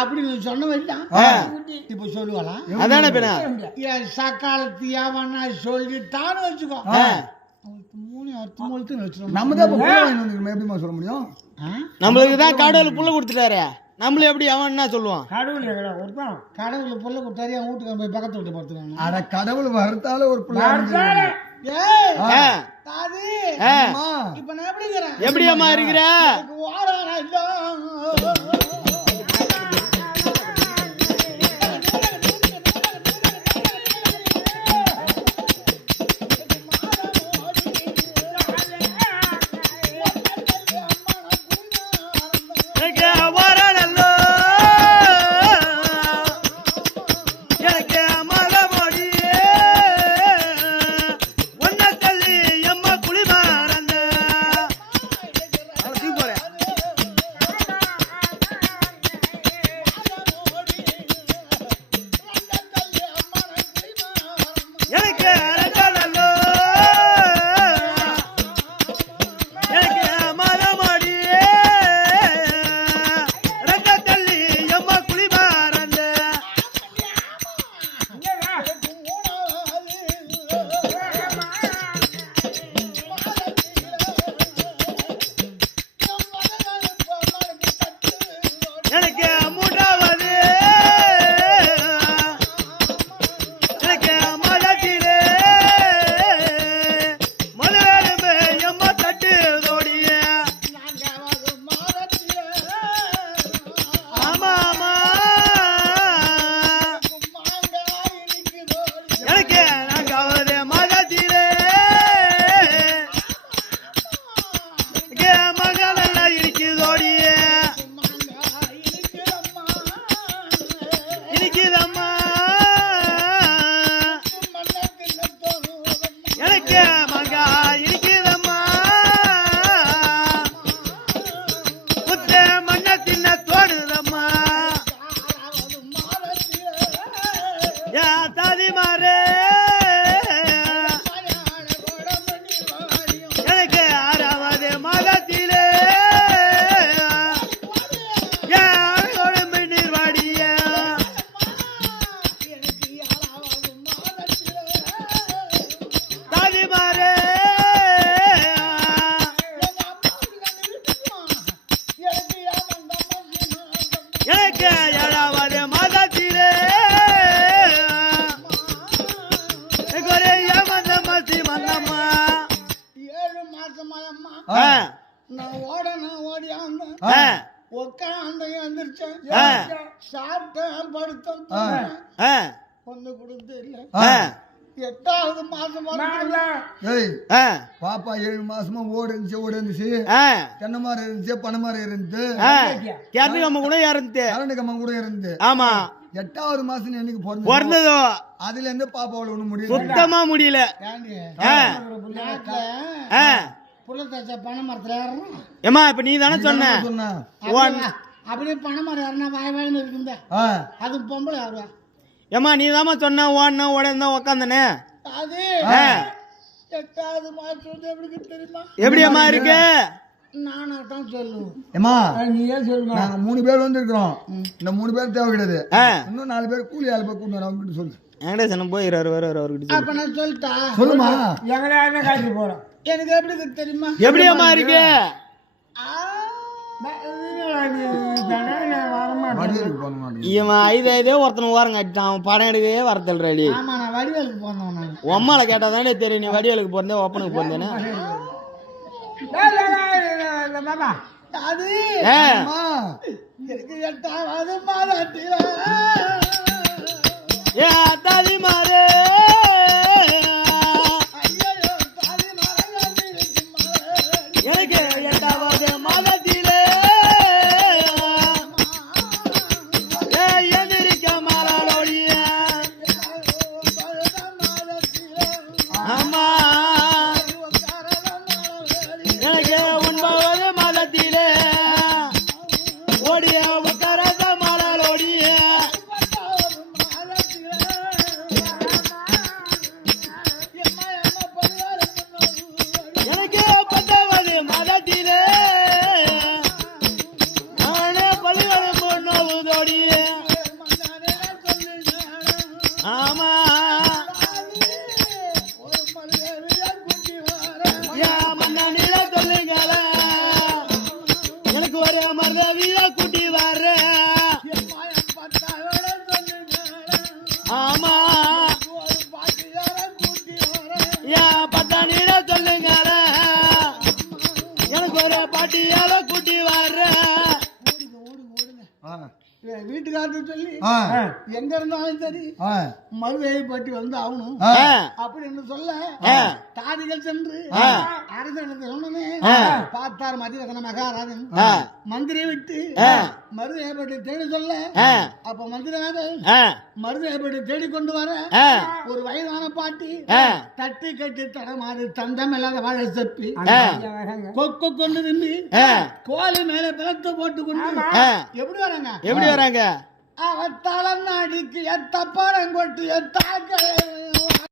அப்படி சொன்ன வேண்டாம். இப்ப சொல்லுவாளா அதானே சக்காலத்து ஏவனா சொல்லிட்டான்னு வச்சுக்கோ. சொல்ல முடியும். நம்மளுக்குதான் கடவுள் புள்ள கொடுத்துட்டாரு. நம்மள எப்படி அவன் என்ன சொல்லுவான்? கடவுள் புள்ள கொடுத்தாரு. என் வீட்டுக்கு போய் பக்கத்து வீட்டு பார்த்துக்காங்க. அட கடவுள் வருத்தால ஒரு புள்ள இப்ப நான் எப்படி இருக்கிறேன்? எப்படி அம்மா இருக்கிற? உட்காந்து எந்திரிச்சேன், சாப்பிட்டேன், படுத்தேன், ஒண்ணு கொடுத்து இல்ல. 8வது மாசம் பாப்பா 7 மாசமா ஓடு இருந்துச்சு. தென்னை மரம் இருந்துச்சு, பனை மரம் இருந்துச்சு, கரண்ட் கூட இருந்து, கரண்ட் கம்பம் கூட இருந்து. ஆமா, 8வது மாசம் என்னைக்கு பிறந்ததோ அதுல இருந்து பாப்பாவோட ஒண்ணு முடியல, சுத்தமா முடியல. பனை மரத்துல ஏமா இப்ப நீ தானே சொன்ன அப்படியே பனை மரம் ஏறனா வாய் வாயின்னு இருக்குங்க. அது பொம்பளை யாருவா? ஏமா நீ தாமா சொன்ன ஓடனா உடனே உக்காந்தனே. அது 8வது மாசம் எப்படி தெரியுமா? எப்படி அம்மா இருக்கு? நானா தான் சொல்லுவேன். ஏமா நீ ஏன் சொல்லுங்க? நாங்க 3 பேர் வந்திருக்கிறோம். இந்த 3 பேர் தேவை கிடையாது. இன்னும் 4 பேர் கூலி ஆளு போய் கூட்டு வரவங்க சொல்லு. வெங்கடேசன் போயிறாரு அவர்கிட்ட. அப்ப நான் சொல்லிட்டா சொல்லுமா? எங்கடா காட்டி போறோம். எனக்கு எப்படி தெரியுமா? எப்படி அம்மா இருக்கு? ஒருத்தன் ஓரம் கட்டான், படம் எடுக்கவே வரத்தல் ரெடி. ஆமா, நான் வடிவேலுக்கு போனேன். உம்மால கேட்டாதானே தெரியும் நீ வடிவேலுக்கு போறேன், ஒப்பனுக்கு போறேன்னு. அது எனக்கு 8வது மாதத்தில தாலி மாறு எனக்கு 8வது மாதத்திலே எதிரிக்க மாறாளோடிய. ஆமா, எனக்கு 9வது மாதத்திலே ஓடிய உக்கரத மாறாளோடிய. மருதவிய கூட்டி வர்ற ஆமா ஏன் பத்தானிட சொல்லுங்கள எனக்கு ஒரு பாட்டியால கூட்டி வர்ற வீட்டுக்காரத்து சொல்லி எங்க இருந்தாலும் சரி மருதையை பற்றி வந்து ஆகணும் அப்படின்னு சொல்ல தாதிகள் சென்று அரசனுக்கு சொன்னே பார்த்தார் மதிவதன மகாராஜன் மந்திரியை விட்டு மருதையை பற்றி தேடி சொல்ல அப்ப மந்திரநாதன் மருதையை பற்றி தேடி கொண்டு வர ஒரு வயதான பாட்டி தட்டி கட்டி தடமாறு தந்தம் இல்லாத வாழை செப்பி கொக்கு கொண்டு திரும்பி கோழி மேல பிளத்து போட்டு கொண்டு எப்படி வராங்க எப்படி வராங்க அவத்தாளம் நாடிக்கு எத்த பழங்கொட்டி எத்தாக்க